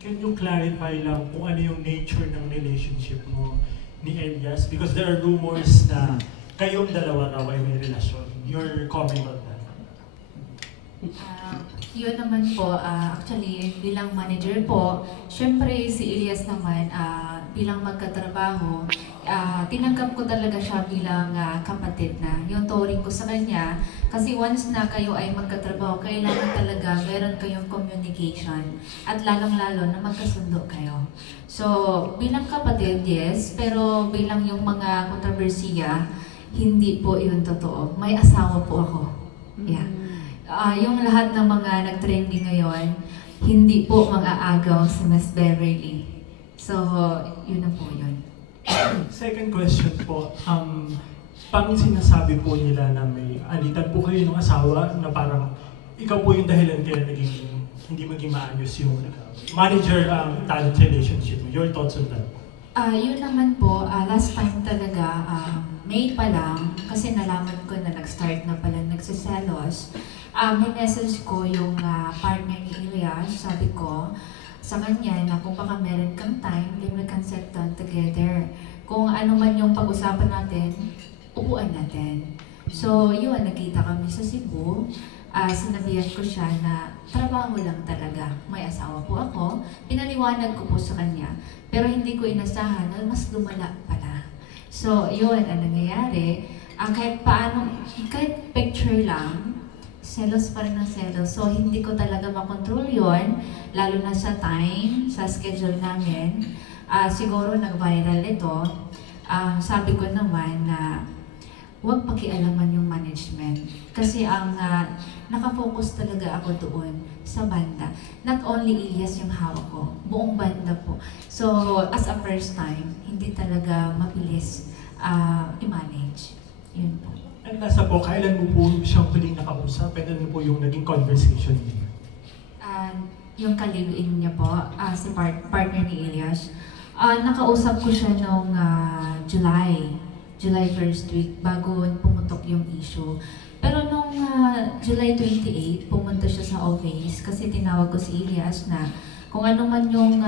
Can you clarify lang kung ano yung nature ng relationship mo ni Elias? Because there are rumors na kayong dalawa raw ay may relasyon. Your comment on that? Yun naman po, actually bilang manager po, syempre si Elias naman bilang magkatrabaho, tinanggap ko talaga siya bilang kapatid na. Yung turing ko sa kanya, kasi once na kayo ay magkatrabaho, kailangan talaga meron kayong communication at lalong-lalo na magkasundo kayo. So, bilang kapatid, yes, pero bilang yung mga kontrobersiya, hindi po yun totoo. May asawa po ako. Yeah. Yung lahat ng mga nag-trending ngayon, hindi po mag-aagaw si Miss Beverly. So, yun na po yun. Second question po, parang sinasabi po nila na may alitan po kayo ng asawa na parang ikaw po yung dahilan kaya hindi maging maayos yung manager talent relationship mo. Your thoughts on that? Yun naman po, last time talaga, May pa lang, kasi nalaman ko na nag-start na pala nagsiselos. May message ko yung partner ni Elias, sabi ko sa kanya na kung baka meron kang time, then we can sit down together. Kung ano man yung pag-usapan natin, upuan natin. So yun, nakita kami sa Cebu. Sinabihan ko siya na trabaho lang talaga. May asawa po ako. Pinaliwanag ko po sa kanya. Pero hindi ko inasahan na mas lumala pala. So yun, ang nangyayari. Kahit paano, kahit picture lang, selos pa rin ng selos. So hindi ko talaga makontrol yun. Lalo na sa time, sa schedule namin. Siguro nag-viral ito. Sabi ko naman na huwag pakialaman yung management. Kasi ang nakafocus talaga ako doon sa banda. Not only Elias yung hawak ko, buong banda po. So, as a first time, hindi talaga mabilis i-manage. Yun po. And nasa po, kailan mo po siyang huling nakausap? And ano po yung naging conversation niyo? Yung kaliwin niya po, si partner ni Elias, nakausap ko siya noong July 1st week, bago pumutok yung issue. Pero nung July 28, pumunta siya sa office kasi tinawag ko si Elias na kung ano man yung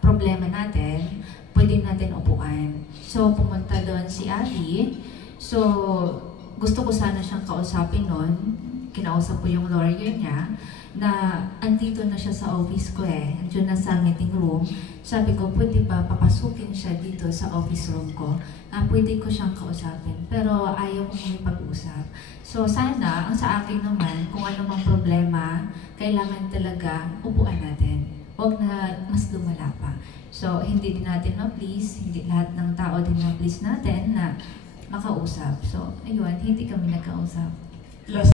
problema natin, pwede natin upuan. So pumunta doon si Abby. So gusto ko sana siyang kausapin noon. Kinausap ko yung lawyer niya na andito na siya sa office ko andun na sa meeting room. Sabi ko, pwede ba papasukin siya dito sa office room ko? Pwede ko siyang kausapin, pero ayaw ko may pag-usap. So sana, ang sa akin naman, kung ano mang problema, kailangan talaga upuan natin. Huwag na mas lumala pa. So hindi din natin ma-please, hindi lahat ng tao din ma-please natin na makausap. So ayun, hindi kami nagkausap.